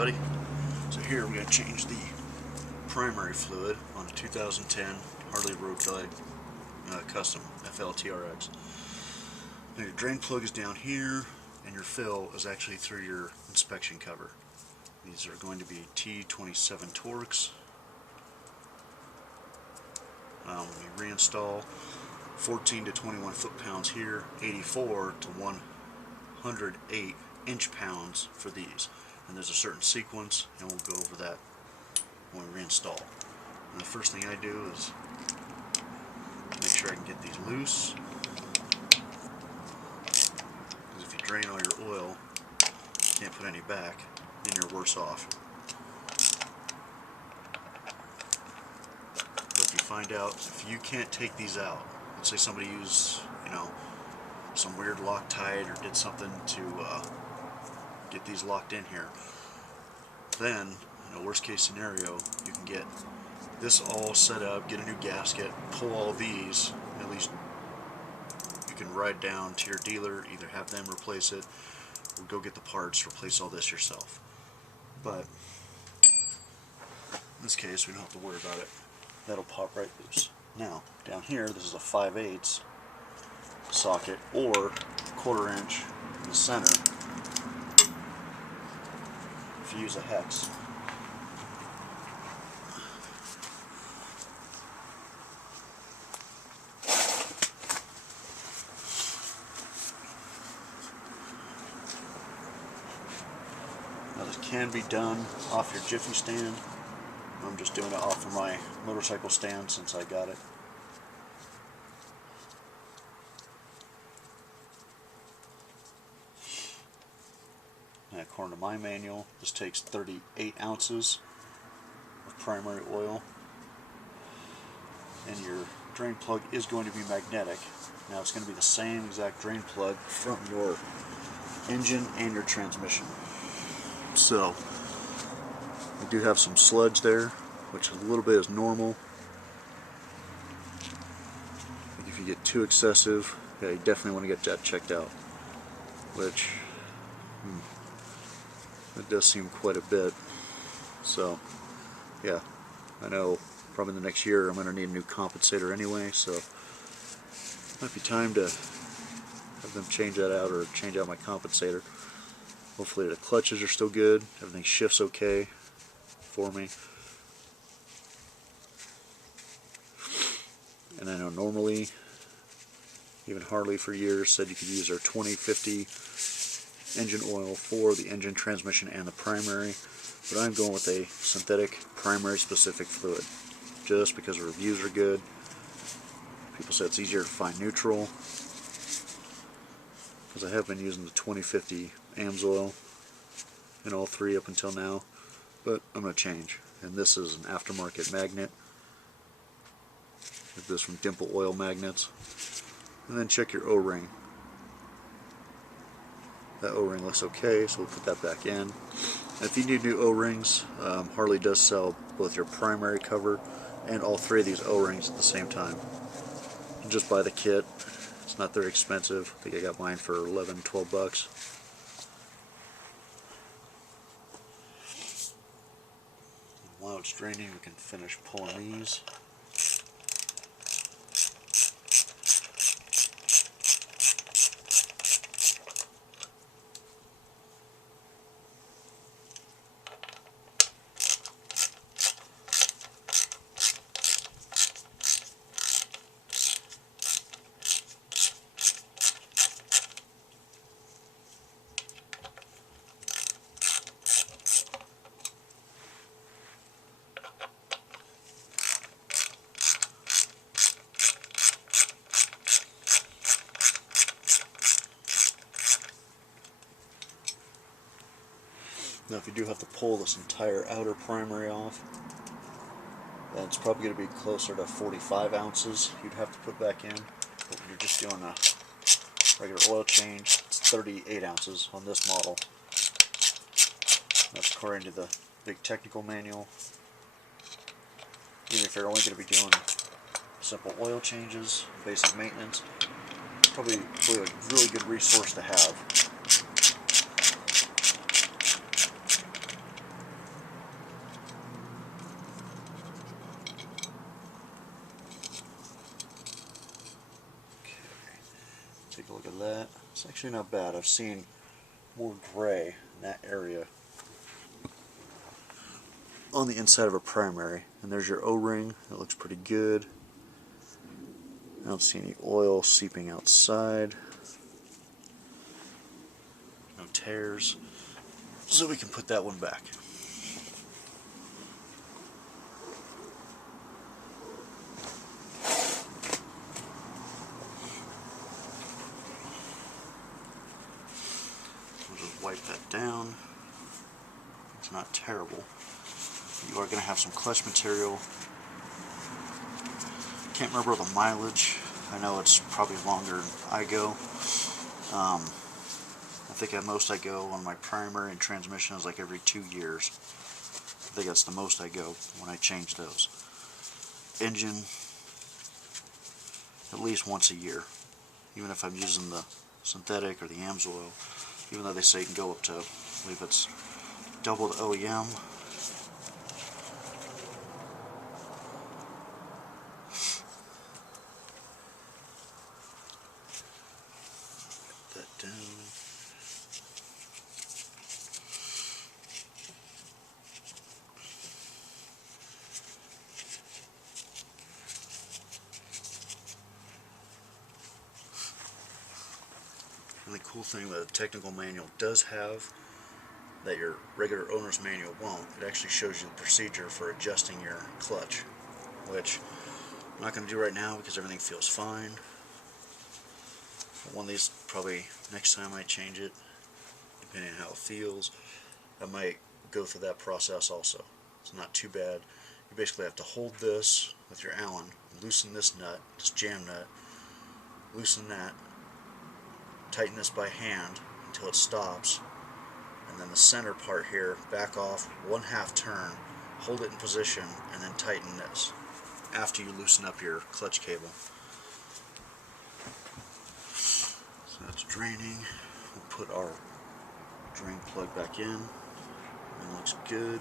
everybody. So here we're going to change the primary fluid on a 2010 Harley Roadglide Custom FLTRX. Now your drain plug is down here and your fill is actually through your inspection cover. These are going to be T27 Torx. When you reinstall, 14 to 21 foot-pounds here, 84 to 108 inch-pounds for these. And there's a certain sequence, and we'll go over that when we reinstall. And the first thing I do is make sure I can get these loose. Because if you drain all your oil, you can't put any back, then you're worse off. But if you find out, if you can't take these out, let's say somebody used, some weird Loctite or did something to get these locked in here, then in a worst case scenario you can get this all set up, get a new gasket, pull all these, at least you can ride down to your dealer, either have them replace it or go get the parts, replace all this yourself. But in this case we don't have to worry about it, that'll pop right loose. Now down here this is a 5/8 socket or 1/4 inch in the center if you use a hex. Now this can be done off your Jiffy stand. I'm just doing it off of my motorcycle stand since I got it. And according to my manual, this takes 38 ounces of primary oil. And your drain plug is going to be magnetic. Now it's going to be the same exact drain plug from your engine and your transmission. So we do have some sludge there, which a little bit is normal. I think if you get too excessive, yeah, you definitely want to get that checked out. Which it does seem quite a bit. So yeah, I know probably in the next year I'm going to need a new compensator anyway, so it might be time to have them change that out or change out my compensator. Hopefully the clutches are still good, everything shifts okay for me. And I know normally, even Harley for years said you could use our 2050 engine oil for the engine, transmission, and the primary, but I'm going with a synthetic primary specific fluid just because the reviews are good. People say it's easier to find neutral, because I have been using the 2050 Amsoil in all three up until now, but I'm going to change. And this is an aftermarket magnet. Get this from Dimple Oil Magnets. And then check your O-ring. That O-ring looks okay, so we'll put that back in. And if you need new O-rings, Harley does sell both your primary cover and all three of these O-rings at the same time. You just buy the kit. It's not very expensive. I think I got mine for 11, 12 bucks. While it's draining, we can finish pulling these. Now if you do have to pull this entire outer primary off, then it's probably going to be closer to 45 ounces you'd have to put back in. But when you're just doing a regular oil change, it's 38 ounces on this model. That's according to the big technical manual. Even if you're only going to be doing simple oil changes, basic maintenance, probably a really good resource to have. Take a look at that. It's actually not bad. I've seen more gray in that area on the inside of a primary. And there's your O-ring. That looks pretty good. I don't see any oil seeping outside. No tears. So we can put that one back. We'll just wipe that down. It's not terrible. You are going to have some clutch material. Can't remember the mileage. I know it's probably longer than I go. I think at most I go on my primary and transmission is like every 2 years. I think that's the most I go when I change those. Engine, at least once a year. Even if I'm using the synthetic or the Amsoil, even though they say you can go up to, I believe it's double the OEM. Put that down. And the cool thing that the technical manual does have that your regular owner's manual won't, it actually shows you the procedure for adjusting your clutch, which I'm not going to do right now because everything feels fine. But one of these, probably next time I change it, depending on how it feels, I might go through that process also. It's not too bad. You basically have to hold this with your Allen, loosen this nut, this jam nut, loosen that, tighten this by hand until it stops, and then the center part here, back off 1/2 turn, hold it in position, and then tighten this after you loosen up your clutch cable. So that's draining. We'll put our drain plug back in. It looks good.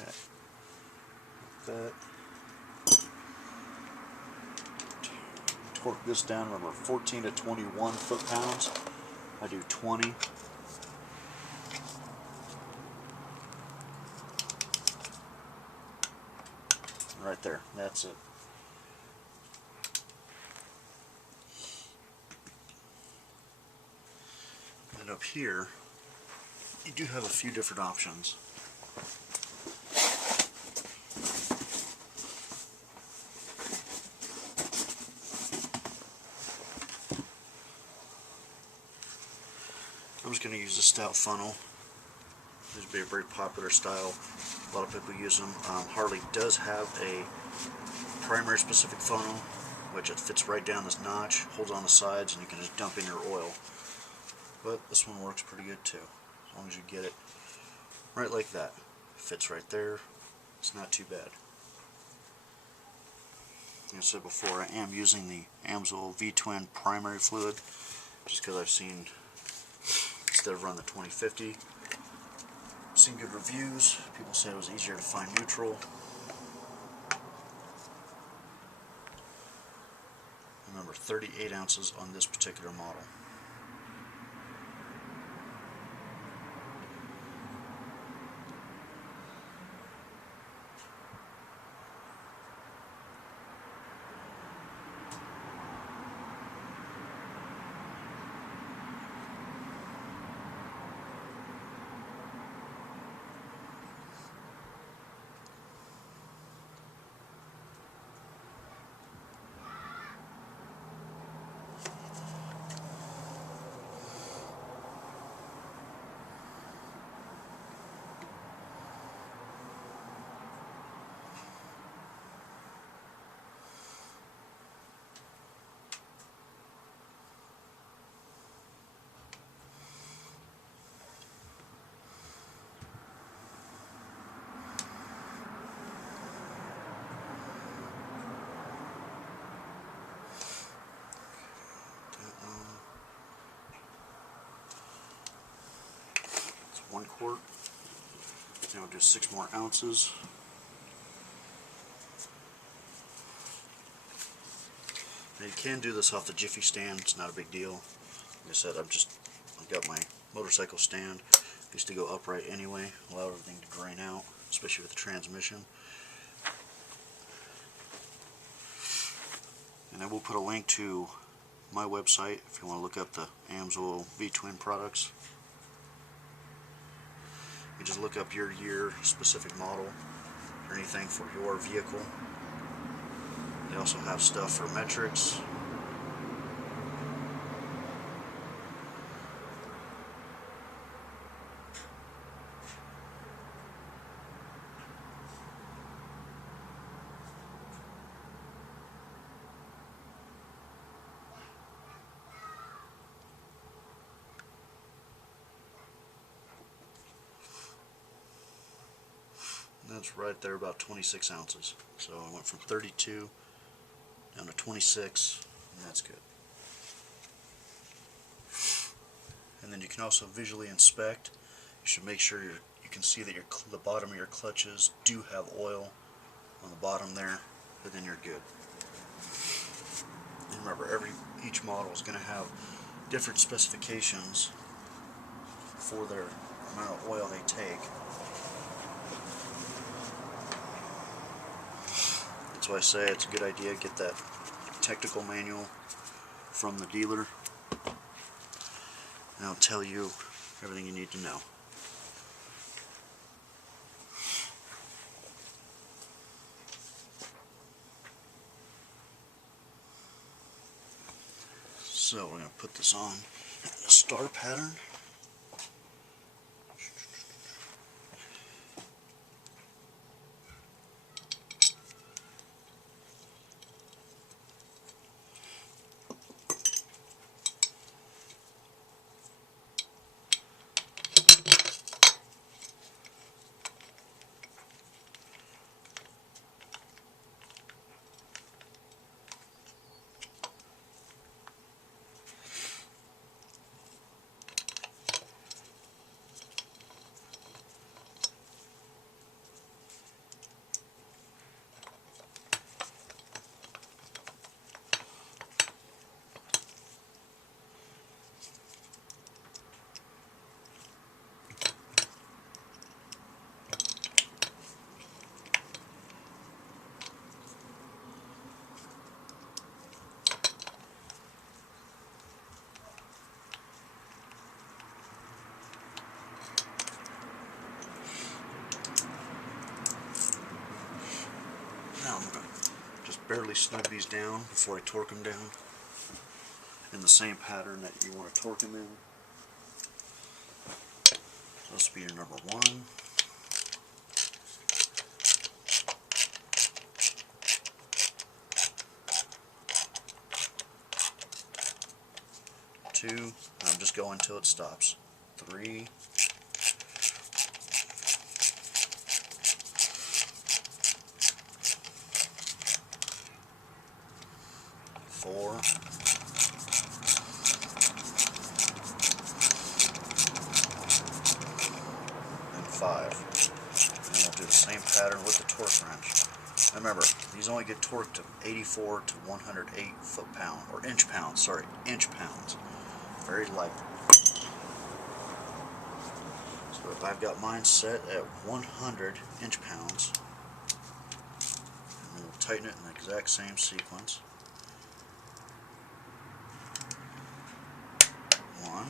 Okay. That. Torque this down, remember 14 to 21 foot-pounds. I do 20. Right there, that's it. And up here, you do have a few different options. I'm just going to use a stout funnel. This would be a very popular style. A lot of people use them. Harley does have a primary specific funnel, which it fits right down this notch, holds on the sides, and you can just dump in your oil. But this one works pretty good too, as long as you get it right like that. Fits right there. It's not too bad. Like I said before, I am using the Amsoil V-Twin primary fluid, just because I've seen, instead of run the 2050, I've seen good reviews. People said it was easier to find neutral. Remember, 38 ounces on this particular model. 1 quart. Now we'll do 6 more ounces. Now you can do this off the Jiffy stand, it's not a big deal. Like I said, I've got my motorcycle stand. I used to go upright anyway, allow everything to drain out, especially with the transmission. And I will put a link to my website if you want to look up the Amsoil V-Twin products. You just look up your year, specific model, or anything for your vehicle. They also have stuff for metrics. That's right there, about 26 ounces. So I went from 32 down to 26, and that's good. And then you can also visually inspect. You should make sure you can see that the bottom of your clutches do have oil on the bottom there, but then you're good. And remember, each model is going to have different specifications for their amount of oil they take. That's why I say it's a good idea to get that technical manual from the dealer, and it'll tell you everything you need to know. So we're going to put this on the star pattern. Now I'm going to just barely snug these down before I torque them down in the same pattern that you want to torque them in. So this will be your number 1. Two, I'm just going until it stops. 3, 4, and 5. And then we'll do the same pattern with the torque wrench. Now remember, these only get torqued to 84 to 108 foot-pound, or inch-pounds, sorry, inch-pounds. Very light. So if I've got mine set at 100 inch-pounds, and then we'll tighten it in the exact same sequence. 1,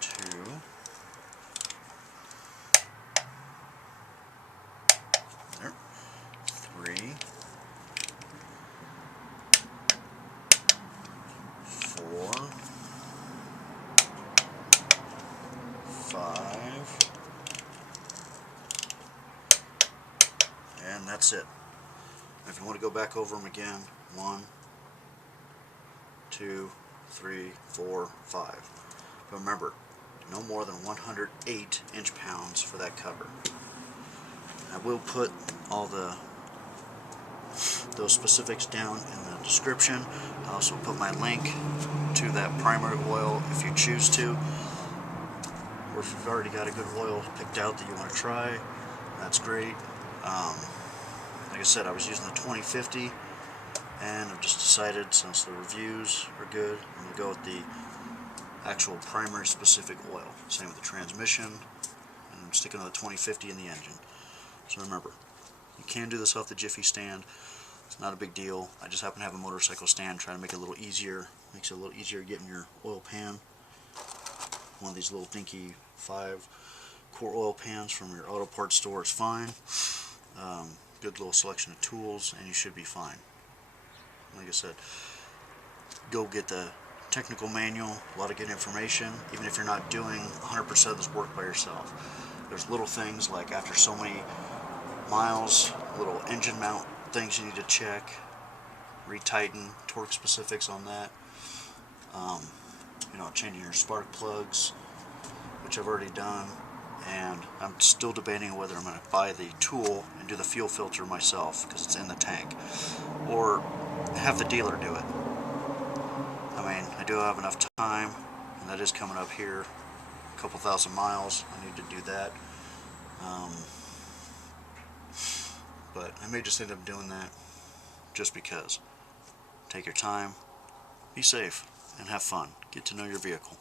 2, 3, 4, 5, and that's it. If you want to go back over them again, 1, 2, 3, 4, 5. But remember, no more than 108 inch-pounds for that cover. I will put all those specifics down in the description. I also put my link to that primary oil if you choose to, or if you've already got a good oil picked out that you want to try, that's great. Like I said, I was using the 2050, and I've just decided, since the reviews are good, I'm going to go with the actual primary specific oil. Same with the transmission, and I'm sticking to the 2050 in the engine. So remember, you can do this off the Jiffy stand. It's not a big deal. I just happen to have a motorcycle stand, trying to make it a little easier. Makes it a little easier getting your oil pan. One of these little dinky 5-quart oil pans from your auto parts store is fine. Good little selection of tools, and you should be fine. Like I said, go get the technical manual, a lot of good information, even if you're not doing 100% of this work by yourself. There's little things like after so many miles, little engine mount things you need to check, retighten, torque specifics on that, you know, changing your spark plugs, which I've already done, and I'm still debating whether I'm going to buy the tool and do the fuel filter myself because it's in the tank, or have the dealer do it. I mean, I do have enough time, and that is coming up here, a couple thousand miles. I need to do that. But I may just end up doing that just because. Take your time, be safe, and have fun. Get to know your vehicle.